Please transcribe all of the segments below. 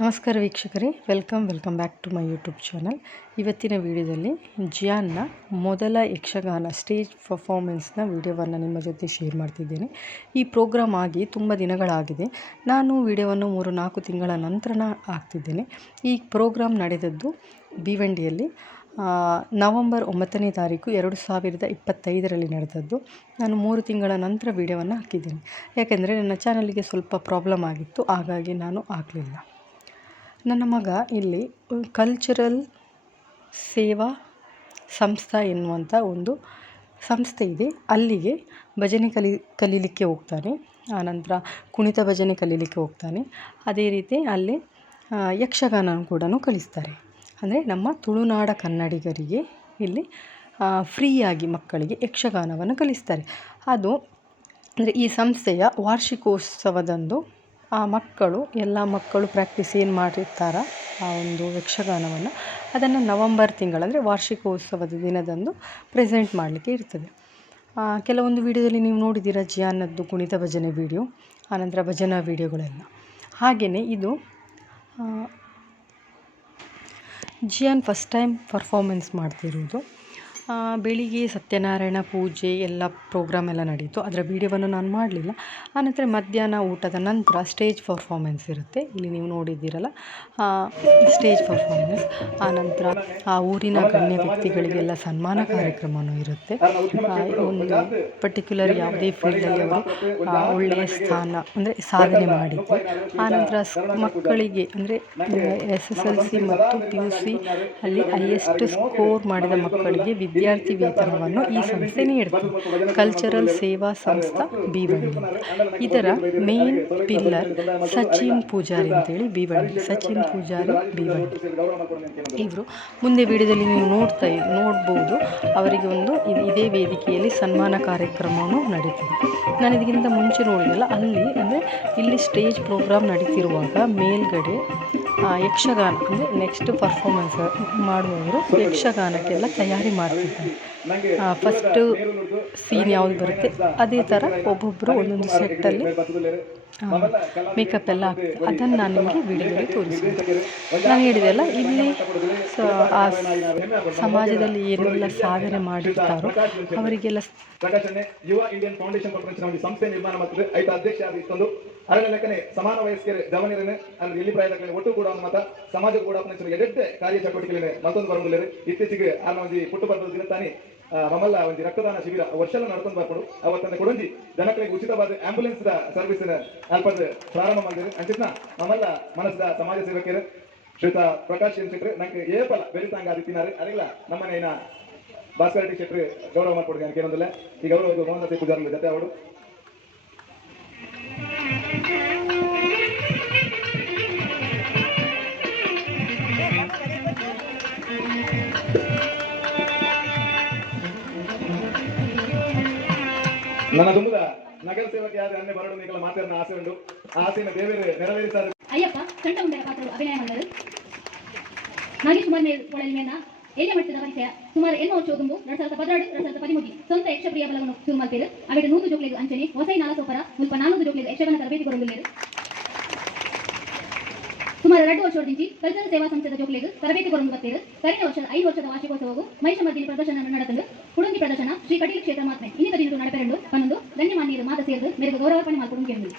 ನಮಸ್ಕಾರ ವೀಕ್ಷಕರೇ, welcome back to my YouTube channel. ಇವತ್ತಿನ ವಿಡಿಯೋದಲ್ಲಿ ಜಿಯಾನ್ನ ಮೊದಲ ಯಕ್ಷಗಾನ ಸ್ಟೇಜ್ ಪರ್ಫಾರ್ಮೆನ್ಸ್ನ ವಿಡಿಯೋವನ್ನು ನಿಮ್ಮ ಜೊತೆ ಶೇರ್ ಮಾಡ್ತಿದ್ದೇನೆ. ಈ ಪ್ರೋಗ್ರಾಮ್ ಆಗಿ ತುಂಬ ದಿನಗಳಾಗಿದೆ. ನಾನು ವಿಡಿಯೋವನ್ನು 3-4 ತಿಂಗಳ ನಂತರ ಹಾಕ್ತಿದ್ದೇನೆ. ಈ ಪ್ರೋಗ್ರಾಮ್ ನಡೆದದ್ದು ಭಿವಂಡಿಯಲ್ಲಿ ನವೆಂಬರ್ 9ನೇ ತಾರೀಕು 2025ರಲ್ಲಿ ನಡೆದದ್ದು. ನಾನು 3 ತಿಂಗಳ ನಂತರ ವಿಡಿಯೋವನ್ನು ಹಾಕಿದ್ದೇನೆ. ಯಾಕೆಂದರೆ ನನ್ನ ಚಾನಲಿಗೆ ಸ್ವಲ್ಪ ಪ್ರಾಬ್ಲಮ್ ಆಗಿತ್ತು, ಹಾಗಾಗಿ ನಾನು ಹಾಕಲಿಲ್ಲ. ನನ್ನ ಮಗ ಇಲ್ಲಿ ಕಲ್ಚರಲ್ ಸೇವಾ ಸಂಸ್ಥಾ ಎನ್ನುವಂಥ ಒಂದು ಸಂಸ್ಥೆ ಇದೆ, ಅಲ್ಲಿಗೆ ಭಜನೆ ಕಲೀಲಿಕ್ಕೆ ಹೋಗ್ತಾನೆ. ಆನಂತರ ಕುಣಿತ ಭಜನೆ ಕಲೀಲಿಕ್ಕೆ ಹೋಗ್ತಾನೆ. ಅದೇ ರೀತಿ ಅಲ್ಲಿ ಯಕ್ಷಗಾನ ಕೂಡ ಕಲಿಸ್ತಾರೆ. ಅಂದರೆ ನಮ್ಮ ತುಳುನಾಡ ಕನ್ನಡಿಗರಿಗೆ ಇಲ್ಲಿ ಫ್ರೀಯಾಗಿ ಮಕ್ಕಳಿಗೆ ಯಕ್ಷಗಾನವನ್ನು ಕಲಿಸ್ತಾರೆ. ಅದು ಅಂದರೆ ಈ ಸಂಸ್ಥೆಯ ವಾರ್ಷಿಕೋತ್ಸವದಂದು ಎಲ್ಲ ಮಕ್ಕಳು ಪ್ರಾಕ್ಟೀಸ್ ಏನು ಮಾಡಿರ್ತಾರೋ ಆ ಒಂದು ಯಕ್ಷಗಾನವನ್ನು ಅದನ್ನು ನವಂಬರ್ ತಿಂಗಳು ಅಂದರೆ ವಾರ್ಷಿಕೋತ್ಸವದ ದಿನದಂದು ಪ್ರೆಸೆಂಟ್ ಮಾಡಲಿಕ್ಕೆ ಇರ್ತದೆ. ಕೆಲವೊಂದು ವಿಡಿಯೋದಲ್ಲಿ ನೀವು ನೋಡಿದ್ದೀರ ಜಿಯಾನದ್ದು ಕುಣಿತ ಭಜನೆ ವಿಡಿಯೋ, ಆನಂತರ ಭಜನಾ ವಿಡಿಯೋಗಳೆಲ್ಲ. ಹಾಗೆಯೇ ಇದು ಜಿಯಾನ್ ಫಸ್ಟ್ ಟೈಮ್ ಪರ್ಫಾರ್ಮೆನ್ಸ್ ಮಾಡ್ತಿರೋದು. ಬೆಳಿಗ್ಗೆ ಸತ್ಯನಾರಾಯಣ ಪೂಜೆ ಎಲ್ಲ ಪ್ರೋಗ್ರಾಮ್ ಎಲ್ಲ ನಡೀತು. ಅದರ ವಿಡಿಯೋವನ್ನು ನಾನು ಮಾಡಲಿಲ್ಲ. ಆನಂತರ ಮಧ್ಯಾಹ್ನ ಊಟದ ನಂತರ ಸ್ಟೇಜ್ ಪರ್ಫಾರ್ಮೆನ್ಸ್ ಇರುತ್ತೆ. ಇಲ್ಲಿ ನೀವು ನೋಡಿದ್ದೀರಲ್ಲ ಸ್ಟೇಜ್ ಪರ್ಫಾರ್ಮೆನ್ಸ್. ಆನಂತರ ಆ ಊರಿನ ಗಣ್ಯ ವ್ಯಕ್ತಿಗಳಿಗೆಲ್ಲ ಸನ್ಮಾನ ಕಾರ್ಯಕ್ರಮವೂ ಇರುತ್ತೆ. ಒಂದು ಪರ್ಟಿಕ್ಯುಲರ್ ಯಾವುದೇ ಫೀಲ್ಡಲ್ಲಿ ಅವರು ಒಳ್ಳೆಯ ಸ್ಥಾನ ಅಂದರೆ ಸಾಧನೆ ಮಾಡಿದ್ದು. ಆನಂತರ ಮಕ್ಕಳಿಗೆ ಅಂದರೆ SSLC ಮತ್ತು PUC ಅಲ್ಲಿ ಹೈಯೆಸ್ಟ್ ಸ್ಕೋರ್ ಮಾಡಿದ ಮಕ್ಕಳಿಗೆ ವಿದ್ಯಾರ್ಥಿ ವೇತನವನ್ನು ಈ ಸಂಸ್ಥೆ ನೀಡುತ್ತದೆ. ಕಲ್ಚರಲ್ ಸೇವಾ ಸಂಸ್ಥಾ ಭಿವಂಡಿ. ಇದರ ಮೇನ್ ಪಿಲ್ಲರ್ ಸಚಿನ್ ಪೂಜಾರಿ ಅಂತೇಳಿ ಭಿವಂಡಿ, ಸಚಿನ್ ಪೂಜಾರಿ ಭಿವಂಡಿ. ಇವರು ಮುಂದೆ ವಿಡಿಯೋದಲ್ಲಿ ನೀವು ನೋಡ್ಬೋದು. ಅವರಿಗೆ ಒಂದು ಇದೇ ವೇದಿಕೆಯಲ್ಲಿ ಸನ್ಮಾನ ಕಾರ್ಯಕ್ರಮವೂ ನಡೀತದೆ. ನಾನು ಇದಕ್ಕಿಂತ ಮುಂಚೆ ನೋಡಿದಲ್ಲ, ಅಲ್ಲಿ ಅಂದರೆ ಇಲ್ಲಿ ಸ್ಟೇಜ್ ಪ್ರೋಗ್ರಾಮ್ ನಡೀತಿರುವಾಗ ಮೇಲ್ಗಡೆ ಯಕ್ಷಗಾನ ಅಂದರೆ ನೆಕ್ಸ್ಟ್ ಪರ್ಫಾರ್ಮೆನ್ಸ್ ಮಾಡುವವರು ಯಕ್ಷಗಾನಕ್ಕೆಲ್ಲ ತಯಾರಿ ಮಾಡ್ತಿದ್ದಾರೆ. ಫಸ್ಟು ಸೀನ್ ಯಾವುದು ಬರುತ್ತೆ ಅದೇ ಥರ ಒಬ್ಬೊಬ್ಬರು ಒಂದೊಂದು ಸೆಟ್ಟಲ್ಲಿ ಮೇಕಪ್ ಎಲ್ಲ ಆಗ್ತದೆ. ಅದನ್ನು ನಾನು ನಿಮಗೆ ವಿಡಿಯೋದಲ್ಲಿ ತೋರಿಸಿದ್ದೆ. ನಾನು ಹೇಳಿದೆಲ್ಲ ಇಲ್ಲಿ ಆ ಸಮಾಜದಲ್ಲಿ ಏನೆಲ್ಲ ಸಾಧನೆ ಮಾಡಿರ್ತಾರೋ ಅವರಿಗೆಲ್ಲ ಯುವ ಇಂಡಿಯನ್ ಫೌಂಡೇಶನ್ ಪ್ರಪಂಚ ಸಂಸ್ಥೆ ನಿರ್ಮಾಣ ಮಾಡ್ತದೆ. ಐದು ಅಧ್ಯಕ್ಷ ಇಷ್ಟೊಂದು ಅದರ ಲೆಕ್ಕನೆ ಸಮಾನ ವಯಸ್ಕರ ಜವನಿರನೆ ಅಲ್ಲಿ ಎಲ್ಲಿ ಪ್ರಾಯದ ಒಟ್ಟು ಕೂಡ ಮತ ಸಮಾಜ ಕೂಡ ಎಡೆಡ್ಡೆ ಕಾರ್ಯ ಚಟುವಟಿಕೆ ಮತ್ತೊಂದು ಬರೋದಿಲ್ಲ. ಇತ್ತೀಚೆಗೆ ಒಂದು ಪುಟ್ಟು ಬರ್ತದ ದಿನ ತಾನೇ ಮಮಲ್ಲ ಒಂದು ರಕ್ತದಾನ ಶಿಬಿರ ವರ್ಷಲ್ಲ ನಡ್ಕೊಂಡು ಬರ್ಕೊಂಡು ಅವತ್ತಂದ ಕೊಡಂಜಿ ಜನಗಳಿಗೆ ಉಚಿತವಾದ ಆಂಬ್ಯುಲೆನ್ಸ್ ಸರ್ವಿಸ್ ಅಲ್ಪದ ಪ್ರಾರಂಭ ಮಾಡಿದ್ರೆ ಅಂಚಿತ್ನ ಮಮಲ್ಲ ಮನಸ್ಸದ ಸಮಾಜ ಸೇವಕರು ಶ್ರೀಯುತ ಪ್ರಕಾಶ್ ಶೆಟ್ಟಿ ನಂಗೆ ಏಪಲ ಬೆಳಿತಂಗ ತಿನ್ನಾರೆ ಅದಿಲ್ಲ ನಮ್ಮನೇನ ಭಾಸ್ಕರ್ ರೆಡ್ಡಿ ಶೆಟ್ಟಿ ಗೌರವ ಮಾಡ್ಕೊಡ್ತೀನಿ. ನನಗೆ ಏನೊಂದಿಲ್ಲ ಈ ಗೌರವ ಮೋಹನ್ ದಾಸ್ ಪೂಜಾರಿ ಜೊತೆ ಅವರು ನನ್ನ ತುಂಬದ ನಗರ ಸೇವಕಿ ಆದ ಅನ್ನೆ ಬರಡು ನೀಗಳ ಮಾತನ್ನ ಆಸೆ ಉಂಟು. ಆ ಆಸೆಯನ್ನು ದೇವರು ನೆರವೇರಿಸಿದ್ದಾರೆ. ಅಯ್ಯಪ್ಪ ಕಂಠ ಉಂಡರ ಪಾತ್ರರು ಅಭಿನಯ ಮಾಡಿದರು. ನಾಗೇಶ್ ಕುಮಾರ್ ಕೊಳಲಿನ ಏರಿಯ ಮಟ್ಟದ ಪರಿಚಯ ಸುಮಾರು 2014-2013 ಸ್ವಂತ ಯಕ್ಷಪ್ರಿಯ ಬಲವನ್ನು ಶುರು ಮಾಡ್ತೀರು. ಅವರಿಗೆ 100 ಜೋಕ್ಲೆದು ಅಂಚನೆ ಹೊಸೈ 4 ಸೂಪರ ಮುಲ್ಪ 400 ಜೋಕ್ಲೆದು ಯಕ್ಷಗಾನ ತರಬೇತಿ ಕೊಡುವುದಿಲ್ಲ. ಸುಮಾರು 2 ವರ್ಷದಿಂದ ಕಲ್ಚರಲ್ ಸೇವಾ ಸಂಸ್ಥೆದ ಜೋಕ್ಲೆದು ತರಬೇತಿ ಕೊಡುವುದು ಬರ್ತೀರು. ಕಳೆದ ವರ್ಷದ 5 ವರ್ಷದ ವಾರ್ಷಿಕೋತ್ಸವವು ಮಹಿಷಮರ್ದಿನಿ ಪ್ರದರ್ಶನ ನಡೆತಂದು ಕುಡುಂಬಿ ಪ್ರದರ್ಶನ ಶ್ರೀ ಕಟೀಲು ಕ್ಷೇತ್ರ ಮಾತ್ಮೆ ಇನ್ನಿತರ ದಿನಗಳು ನಡೆಪೆರಡು ಪನ್ನೊಂದು ಗಣ್ಯಮಾನ್ಯರು ಮಾತ ಸೇರಿದು ಮೇರೆಗೆ ಗೌರವಾರ್ಪಣೆ ಮಾಡಿಕೊಡು ಕೇಳಿದರು.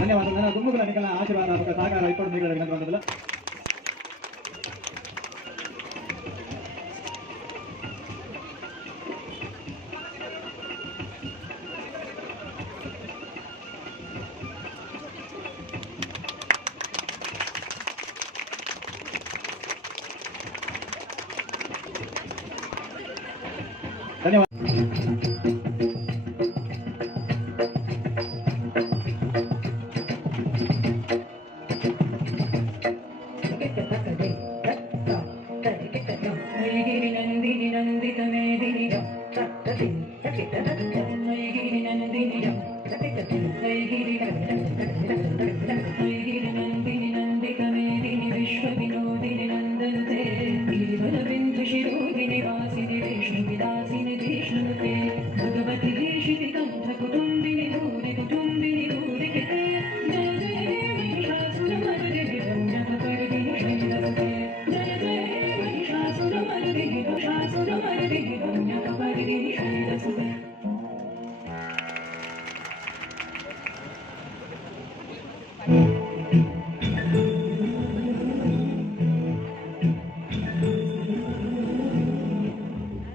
ಧನ್ಯವಾದ. ನನ್ನ ದುಮ್ಮುಗಳ ನಿಖಲ ಆಶೀರ್ವಾದ ಸಹಕಾರ ಇಪ್ಪಡು ನೀಡಲು ಧನ್ಯವಾದಗಳು.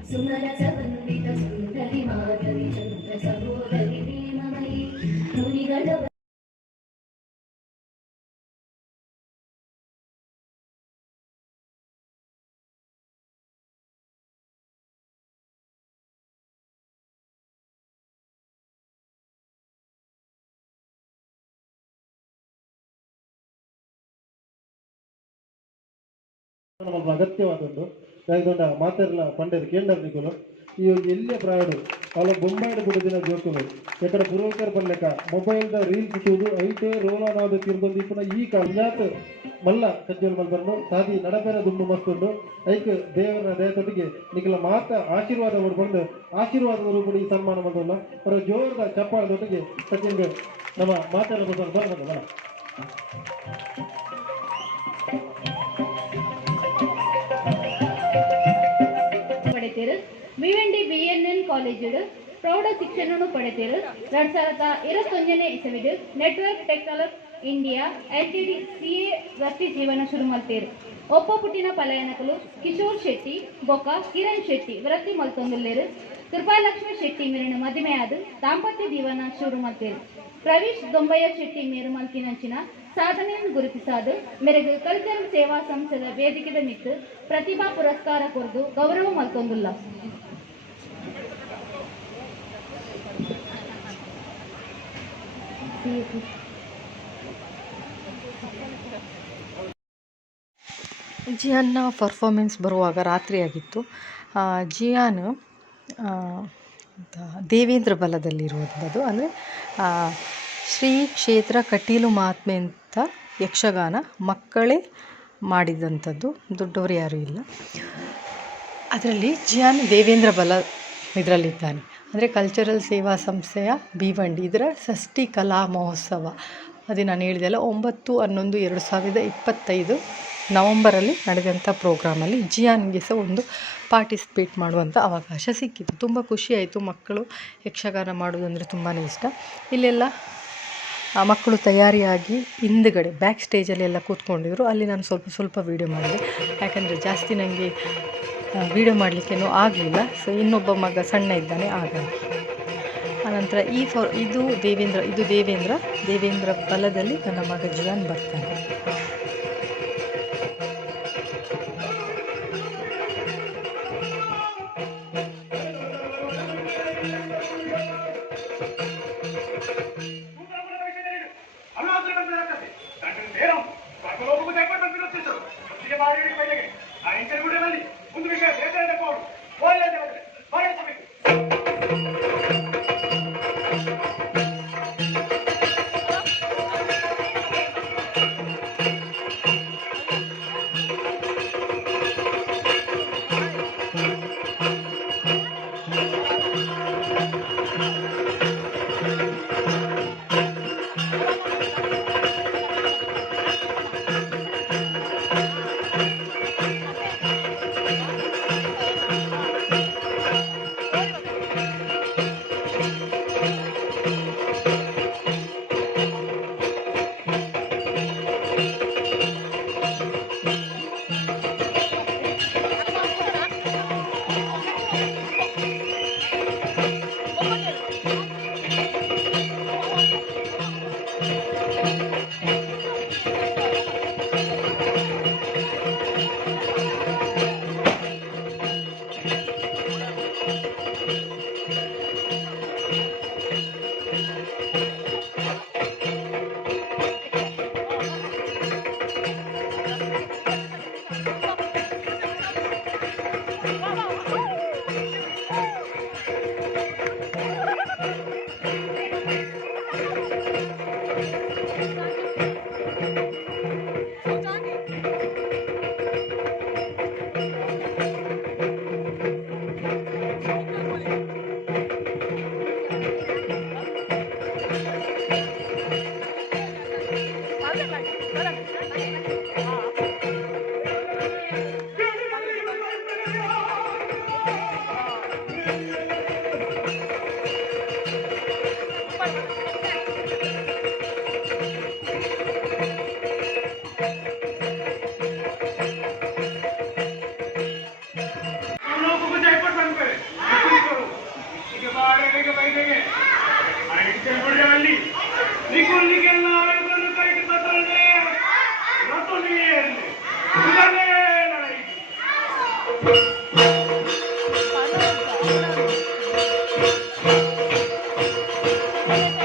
ಸುಮರಸವಂದಿತ ಸುಂದರಿ ಮಾಧವಿ ಚಂದ್ರ ಸಹೋದರಿ ಪ್ರೇಮಮಯಿ ಮುನಿಗಳ ನಮಗೆ ಅಗತ್ಯವಾದದ್ದು ಯಾಕಂದ ಮಾತೆರ್ಲ ಪಂಡೆರ್ ಕೇಂದ್ರನಿಗಳು ಈ ಎಲ್ಲೇ ಪ್ರಾಯಡು ಅಲ್ಲ ಬೊಂಬಾಯಿಡು ಬಿಡುದಿನ ಜೋಕುಲು ಎಕಡೆ ಪುರೋಹಿತರ ಪಲ್ಲೆಕ ಮೊಬೈಲ್ದ ರೀಲ್ ಬಿಟ್ಟುವುದು ಐಟೇ ರೋಲಾನಾದ ತಿರ್ಬಂದು ಇಪ್ಪನ ಈ ಕಾಲ್ಯಾತ್ ಮಲ್ಲ ಕಜ್ಜಲ್ ಮಲ್ಬಂಡು ಸಾದಿ ನಡಪೆರ ದುಂಡು ಮಸ್ತುಂಡು ಐಕ್ ದೇವರ ದಯತೊಟ್ಟಿಗೆ ನಿಖಲ ಮಾತ ಆಶೀರ್ವಾದ ಮಾಡ್ಕೊಂಡು ಆಶೀರ್ವಾದದ ಕೂಡ ಈ ಸನ್ಮಾನ ಮಾಡೋಲ್ಲ ಅವರ ಜೋರದ ಚಪ್ಪಾಳದೊಟ್ಟಿಗೆ ಸಚಿನ್ ನಮ್ಮ ಮಾತೆಲ್ಲ ಬರ್ತದಲ್ಲ ಪಡೆದರು ವಿವೆಂಡಿ BNN ಕಾಲೇಜು ಪ್ರೌಢ ಶಿಕ್ಷಣ ಪಡೆದರು 2021ನೇ ಇಸವಿಡು network technology India LTD CA ವೃತ್ತಿ ಜೀವನ ಶುರು ಮಾಡ್ತೇರು ಒಪ್ಪ ಪುಟ್ಟಿನ ಪಲಯನಕಲು ಕಿಶೋರ್ ಶೆಟ್ಟಿ ಬೊಕ್ಕ ಕಿರಣ್ ಶೆಟ್ಟಿ ವೃತ್ತಿ ಮಲ್ತೊಂದುಲ್ಲೇರು ಕೃಪಾಲಕ್ಷ್ಮಿ ಶೆಟ್ಟಿ ಮೇರಿನ ಮದುವೆಯಾದ ದಾಂಪತ್ಯ ಜೀವನ ಶುರು ಮಾಡ್ತೇರು ಪ್ರವೀಶ್ ದೊಂಬಯ್ಯ ಶೆಟ್ಟಿ ಮೇರು ಮಲ್ತಿನಂಚಿನ ಸಾಧನೆಯನ್ನು ಗುರುತಿಸಾದು ಮೆರೆಗು ಕಲ್ಚರಲ್ ಸೇವಾ ಸಂಸ್ಥೆದ ವೇದಿಕೆದ ಮಿತ್ತು ಪ್ರತಿಭಾ ಪುರಸ್ಕಾರ ಕೊರದು ಗೌರವ ಮಲ್ತೊಂದುಲ್ಲ ಜಿಯಾನ್ನ ಪರ್ಫಾರ್ಮೆನ್ಸ್ ಬರುವಾಗ ರಾತ್ರಿ ಆಗಿತ್ತು. ಜಿಯಾನ್ ದೇವೇಂದ್ರ ಬಲದಲ್ಲಿರುವಂಥದ್ದು, ಅಂದರೆ ಶ್ರೀ ಕ್ಷೇತ್ರ ಕಟೀಲು ಮಹಾತ್ಮೆ ಅಂತ ಯಕ್ಷಗಾನ ಮಕ್ಕಳೇ ಮಾಡಿದಂಥದ್ದು, ದೊಡ್ಡವರು ಯಾರೂ ಇಲ್ಲ. ಅದರಲ್ಲಿ ಜಿಯಾನ್ ದೇವೇಂದ್ರ ಬಲ ಇದರಲ್ಲಿದ್ದಾನೆ. ಅಂದರೆ ಕಲ್ಚರಲ್ ಸೇವಾ ಸಂಸ್ಥೆಯ ಭೀವಂಡಿ ಇದರ ಷಷ್ಠಿ ಕಲಾ ಮಹೋತ್ಸವ, ಅದು ನಾನು ಹೇಳಿದೆಲ್ಲ 9/11/2025 ನವಂಬರಲ್ಲಿ ನಡೆದಂಥ ಪ್ರೋಗ್ರಾಮಲ್ಲಿ ಜಿಯಾನ್ಗೆ ಸಹ ಒಂದು ಪಾರ್ಟಿಸಿಪೇಟ್ ಮಾಡುವಂಥ ಅವಕಾಶ ಸಿಕ್ಕಿತ್ತು. ತುಂಬ ಖುಷಿಯಾಯಿತು. ಮಕ್ಕಳು ಯಕ್ಷಗಾನ ಮಾಡೋದಂದರೆ ತುಂಬಾ ಇಷ್ಟ. ಇಲ್ಲೆಲ್ಲ ಮಕ್ಕಳು ತಯಾರಿಯಾಗಿ ಹಿಂದುಗಡೆ ಬ್ಯಾಕ್ ಸ್ಟೇಜಲ್ಲೆಲ್ಲ ಕೂತ್ಕೊಂಡಿದ್ರು. ಅಲ್ಲಿ ನಾನು ಸ್ವಲ್ಪ ವೀಡಿಯೋ ಮಾಡಿದೆ, ಯಾಕಂದರೆ ಜಾಸ್ತಿ ನನಗೆ ವೀಡಿಯೋ ಮಾಡಲಿಕ್ಕೇನೂ ಆಗಲಿಲ್ಲ. ಸೊ ಇನ್ನೊಬ್ಬ ಮಗ ಸಣ್ಣ ಇದ್ದಾನೆ, ಹಾಗಾಗಿ. ಆನಂತರ ಇದು ದೇವೇಂದ್ರ ಬಲದಲ್ಲಿ ನನ್ನ ಮಗ ಜಿಯಾನ್ ಬರ್ತಾನೆ. Thank you.